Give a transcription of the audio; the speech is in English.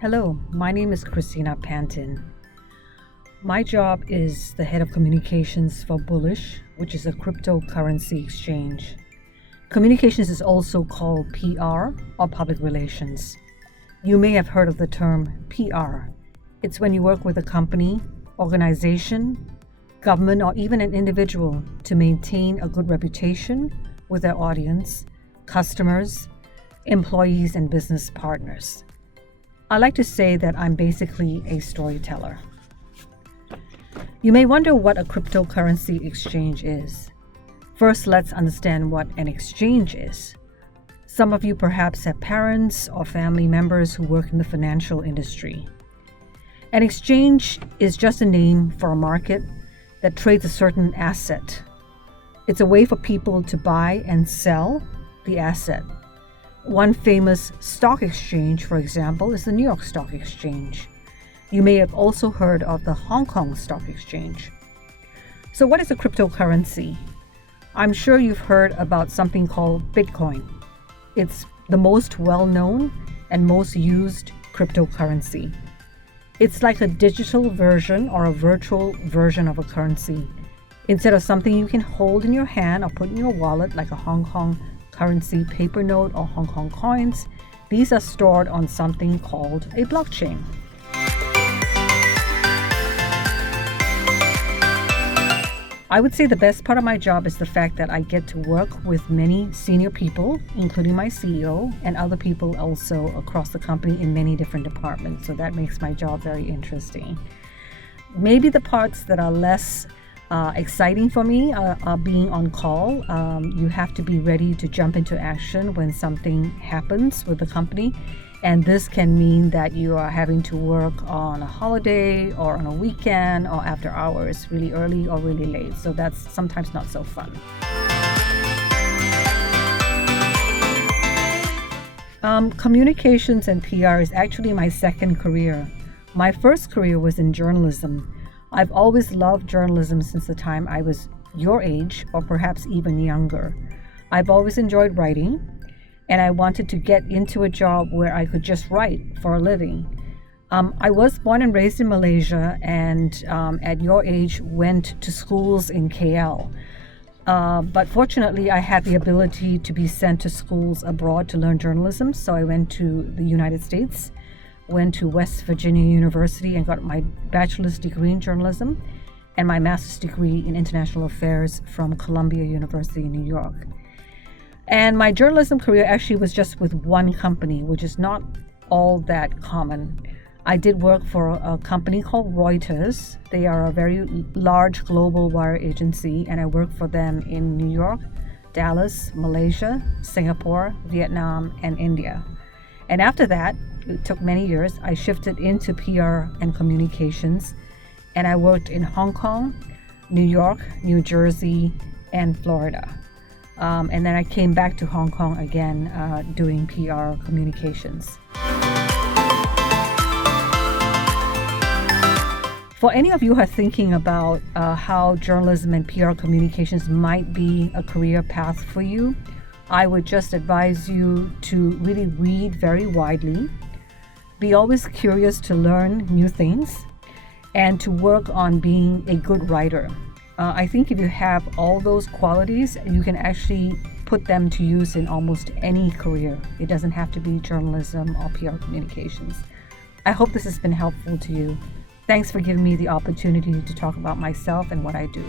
Hello, my name is Christina Pantin. My job is the head of communications for Bullish, which is a cryptocurrency exchange. Communications is also called PR or public relations. You may have heard of the term PR. It's when you work with a company, organization, government, or even an individual to maintain a good reputation with their audience, customers, employees, and business partners. I like to say that I'm basically a storyteller. You may wonder what a cryptocurrency exchange is. First, let's understand what an exchange is. Some of you perhaps have parents or family members who work in the financial industry. An exchange is just a name for a market that trades a certain asset. It's a way for people to buy and sell the asset. One famous stock exchange, for example, is the New York Stock Exchange. You may have also heard of the Hong Kong Stock Exchange. So what is a cryptocurrency? I'm sure you've heard about something called Bitcoin. It's the most well-known and most used cryptocurrency. It's like a digital version or a virtual version of a currency. Instead of something you can hold in your hand or put in your wallet like a Hong Kong currency paper note or Hong Kong coins, these are stored on something called a blockchain. I would say the best part of my job is the fact that I get to work with many senior people, including my CEO and other people also across the company in many different departments. So that makes my job very interesting. Maybe the parts that are less exciting for me are being on call. You have to be ready to jump into action when something happens with the company. And this can mean that you are having to work on a holiday or on a weekend or after hours, really early or really late. So that's sometimes not so fun. Communications and PR is actually my second career. My first career was in journalism. I've always loved journalism since the time I was your age or perhaps even younger. I've always enjoyed writing, and I wanted to get into a job where I could just write for a living. I was born and raised in Malaysia and at your age went to schools in KL. But fortunately, I had the ability to be sent to schools abroad to learn journalism. So I went to the United States, went to West Virginia University and got my bachelor's degree in journalism and my master's degree in international affairs from Columbia University in New York. And my journalism career actually was just with one company, which is not all that common. I did work for a company called Reuters. They are a very large global wire agency, and I worked for them in New York, Dallas, Malaysia, Singapore, Vietnam, and India. And after that, it took many years, I shifted into PR and communications, and I worked in Hong Kong, New York, New Jersey, and Florida. And then I came back to Hong Kong again doing PR communications. For any of you who are thinking about how journalism and PR communications might be a career path for you, I would just advise you to really read very widely, be always curious to learn new things, and to work on being a good writer. I think if you have all those qualities, you can actually put them to use in almost any career. It doesn't have to be journalism or PR communications. I hope this has been helpful to you. Thanks for giving me the opportunity to talk about myself and what I do.